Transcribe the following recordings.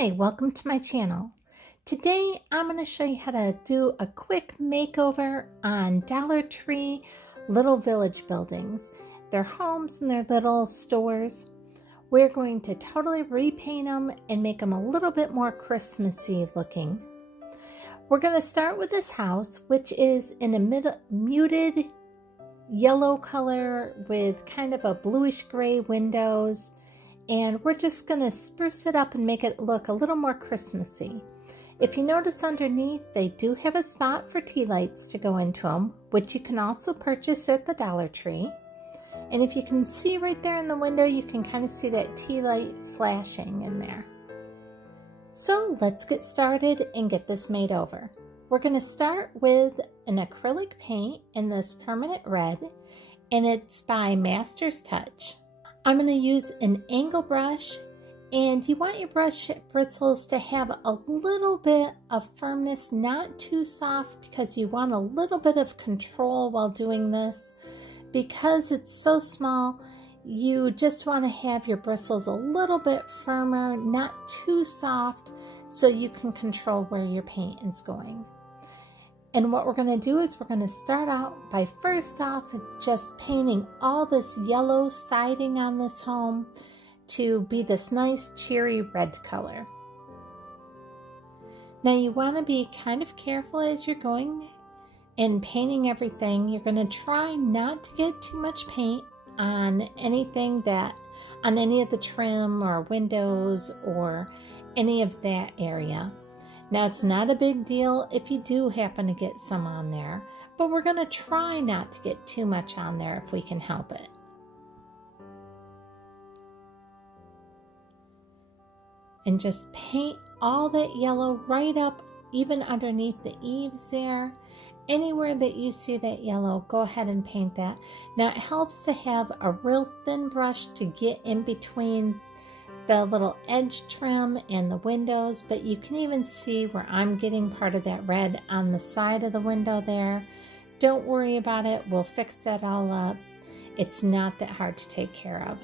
Hi, welcome to my channel. Today I'm going to show you how to do a quick makeover on Dollar Tree little village buildings. Their homes and their little stores. We're going to totally repaint them and make them a little bit more Christmassy looking. We're going to start with this house, which is in a muted yellow color with kind of a bluish gray windows. And we're just going to spruce it up and make it look a little more Christmassy. If you notice underneath, they do have a spot for tea lights to go into them, which you can also purchase at the Dollar Tree. And if you can see right there in the window, you can kind of see that tea light flashing in there. So let's get started and get this made over. We're going to start with an acrylic paint in this permanent red, and it's by Master's Touch. I'm going to use an angle brush, and you want your brush bristles to have a little bit of firmness, not too soft, because you want a little bit of control while doing this. Because it's so small, you just want to have your bristles a little bit firmer, not too soft, so you can control where your paint is going. And what we're going to do is we're going to start out by first off just painting all this yellow siding on this home to be this nice cherry red color. Now you want to be kind of careful as you're going and painting everything. You're going to try not to get too much paint on anything on any of the trim or windows or any of that area. Now, it's not a big deal if you do happen to get some on there, but we're going to try not to get too much on there if we can help it. And just paint all that yellow right up, even underneath the eaves there. Anywhere that you see that yellow, go ahead and paint that. Now, it helps to have a real thin brush to get in between the little edge trim and the windows, but you can even see where I'm getting part of that red on the side of the window there. Don't worry about it. We'll fix that all up. It's not that hard to take care of.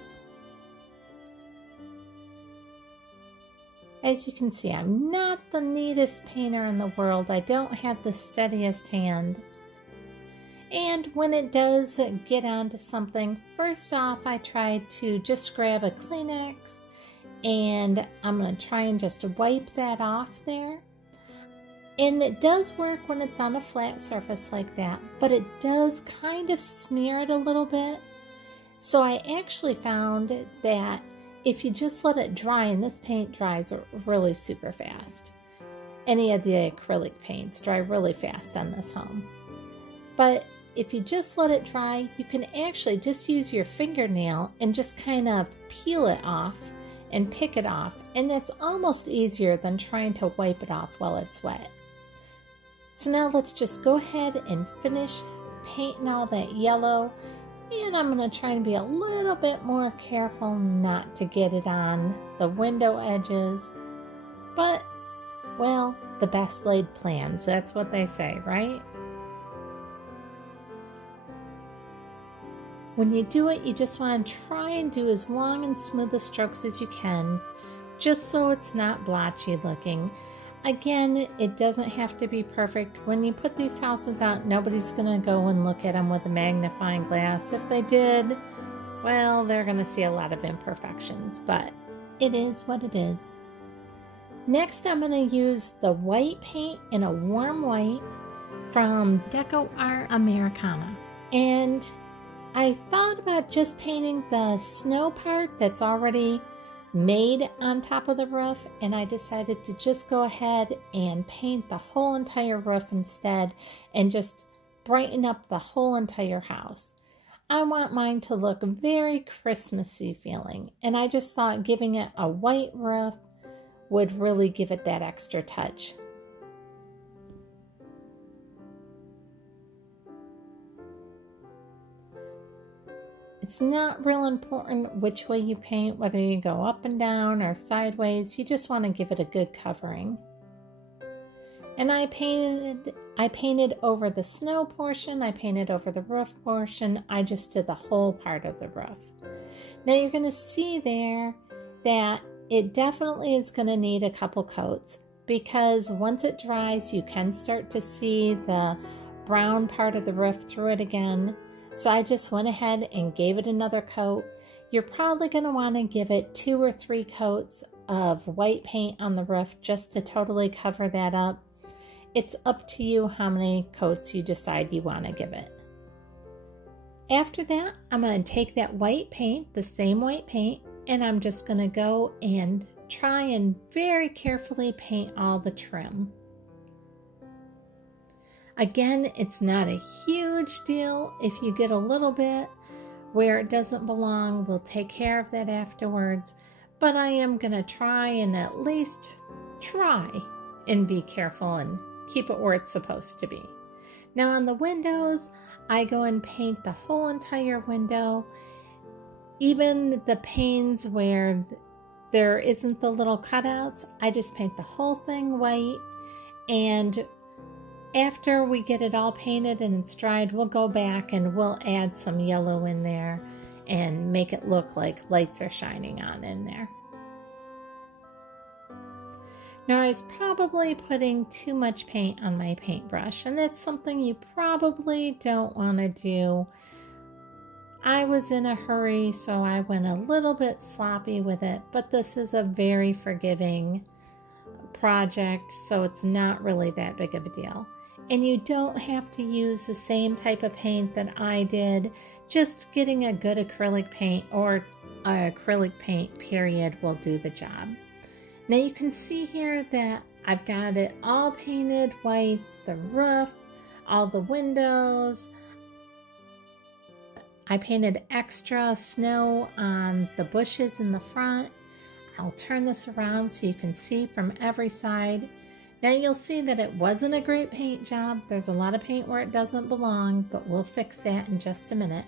As you can see, I'm not the neatest painter in the world. I don't have the steadiest hand. And when it does get onto something, first off, I try to just grab a Kleenex, and I'm going to try and just wipe that off there. And it does work when it's on a flat surface like that, but it does kind of smear it a little bit. So I actually found that if you just let it dry, and this paint dries really super fast. Any of the acrylic paints dry really fast on this home. But if you just let it dry, you can actually just use your fingernail and just kind of peel it off and pick it off, and that's almost easier than trying to wipe it off while it's wet. So now let's just go ahead and finish painting all that yellow, and I'm going to try and be a little bit more careful not to get it on the window edges, but, well, the best laid plans, that's what they say, right? When you do it, you just want to try and do as long and smooth the strokes as you can, just so it's not blotchy looking. Again, it doesn't have to be perfect. When you put these houses out, nobody's going to go and look at them with a magnifying glass. If they did, well, they're going to see a lot of imperfections, but it is what it is. Next, I'm going to use the white paint in a warm white from Deco Art Americana. And I thought about just painting the snow part that's already made on top of the roof, and I decided to just go ahead and paint the whole entire roof instead and just brighten up the whole entire house. I want mine to look very Christmassy feeling, and I just thought giving it a white roof would really give it that extra touch. It's not real important which way you paint, whether you go up and down or sideways. You just want to give it a good covering. And I painted over the snow portion, I painted over the roof portion, I just did the whole part of the roof. Now you're going to see there that it definitely is going to need a couple coats, because once it dries, you can start to see the brown part of the roof through it again. So I just went ahead and gave it another coat. You're probably going to want to give it 2 or 3 coats of white paint on the roof just to totally cover that up. It's up to you how many coats you decide you want to give it. After that, I'm going to take that white paint, the same white paint, and I'm just going to go and try and very carefully paint all the trim. Again, it's not a huge deal if you get a little bit where it doesn't belong. We'll take care of that afterwards, but I am going to try and at least try and be careful and keep it where it's supposed to be. Now on the windows, I go and paint the whole entire window, even the panes where there isn't the little cutouts. I just paint the whole thing white, and after we get it all painted and it's dried, we'll go back and we'll add some yellow in there and make it look like lights are shining on in there. Now I was probably putting too much paint on my paintbrush, and that's something you probably don't want to do. I was in a hurry, so I went a little bit sloppy with it, but this is a very forgiving project, so it's not really that big of a deal. And you don't have to use the same type of paint that I did. Just getting a good acrylic paint or acrylic paint period will do the job. Now you can see here that I've got it all painted white, the roof, all the windows. I painted extra snow on the bushes in the front. I'll turn this around so you can see from every side. Now you'll see that it wasn't a great paint job. There's a lot of paint where it doesn't belong, but we'll fix that in just a minute.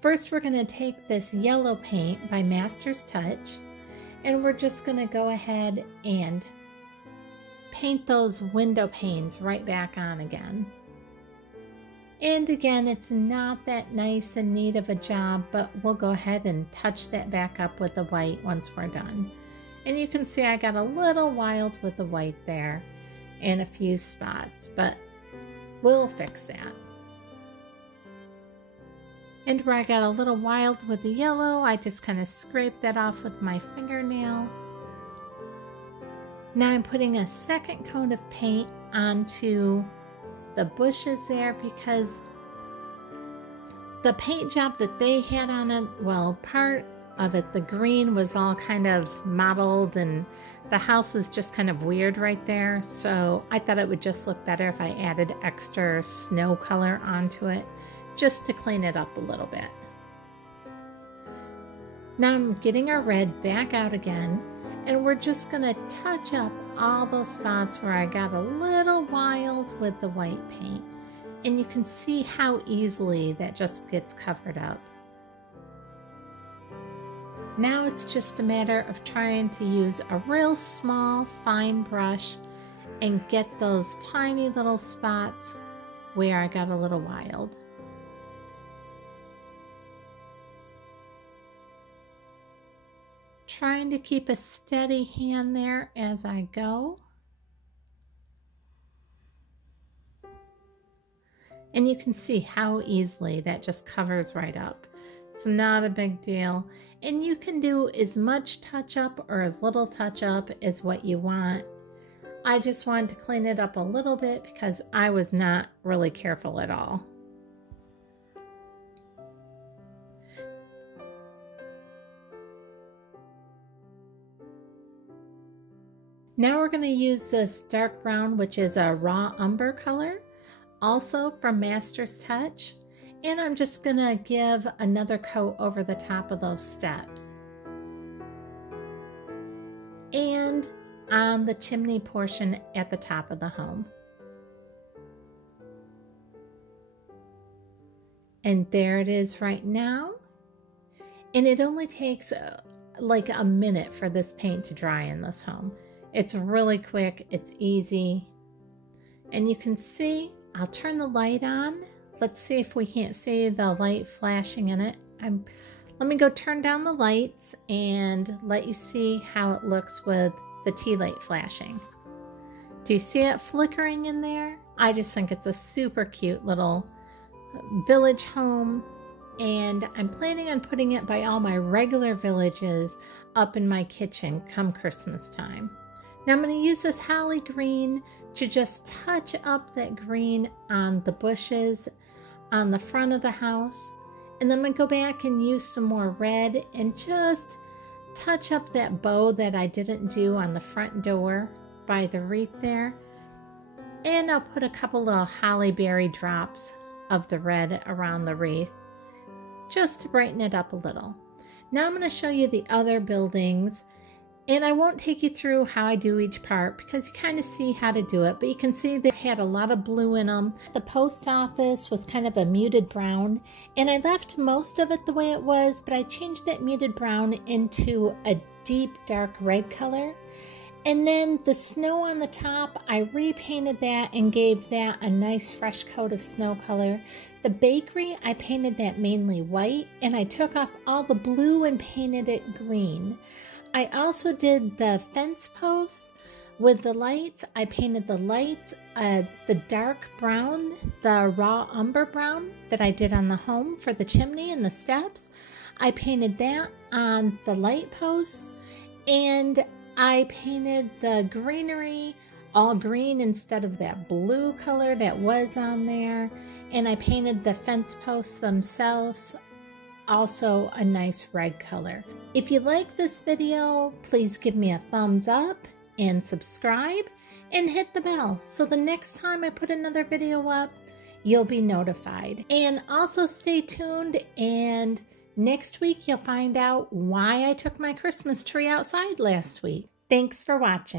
First, we're going to take this yellow paint by Master's Touch, and we're just going to go ahead and paint those window panes right back on again. And again, it's not that nice and neat of a job, but we'll go ahead and touch that back up with the white once we're done. And you can see I got a little wild with the white there in a few spots, but we'll fix that. And where I got a little wild with the yellow, I just kind of scraped that off with my fingernail. Now I'm putting a second coat of paint onto the bushes there, because the paint job that they had on it, well, part of it, the green was all kind of mottled and the house was just kind of weird right there. So I thought it would just look better if I added extra snow color onto it, just to clean it up a little bit. Now I'm getting our red back out again, and we're just gonna touch up all those spots where I got a little wild with the white paint. And you can see how easily that just gets covered up. Now it's just a matter of trying to use a real small, fine brush and get those tiny little spots where I got a little wild. Trying to keep a steady hand there as I go. And you can see how easily that just covers right up. It's not a big deal. And you can do as much touch up or as little touch up as what you want. I just wanted to clean it up a little bit because I was not really careful at all. Now we're going to use this dark brown, which is a raw umber color, also from Master's Touch. And I'm just going to give another coat over the top of those steps. And on the chimney portion at the top of the home. And there it is right now. And it only takes like a minute for this paint to dry in this home. It's really quick, it's easy. And you can see, I'll turn the light on. Let's see if we can't see the light flashing in it. I'm Let me go turn down the lights and let you see how it looks with the tea light flashing. Do you see it flickering in there? I just think it's a super cute little village home, and I'm planning on putting it by all my regular villages up in my kitchen come Christmas time. Now I'm going to use this holly green to just touch up that green on the bushes on the front of the house. And then I'm going to go back and use some more red and just touch up that bow that I didn't do on the front door by the wreath there. And I'll put a couple little holly berry drops of the red around the wreath just to brighten it up a little. Now I'm going to show you the other buildings, and I won't take you through how I do each part because you kind of see how to do it, but you can see they had a lot of blue in them. The post office was kind of a muted brown, and I left most of it the way it was, but I changed that muted brown into a deep dark red color. And then the snow on the top, I repainted that and gave that a nice fresh coat of snow color. The bakery, I painted that mainly white, and I took off all the blue and painted it green. I also did the fence posts with the lights. I painted the lights the dark brown, the raw umber brown that I did on the home for the chimney and the steps. I painted that on the light posts, and I painted the greenery all green instead of that blue color that was on there. And I painted the fence posts themselves also a nice red color. If you like this video, please give me a thumbs up and subscribe and hit the bell so the next time I put another video up, you'll be notified. And also stay tuned, and next week you'll find out why I took my Christmas tree outside last week. Thanks for watching.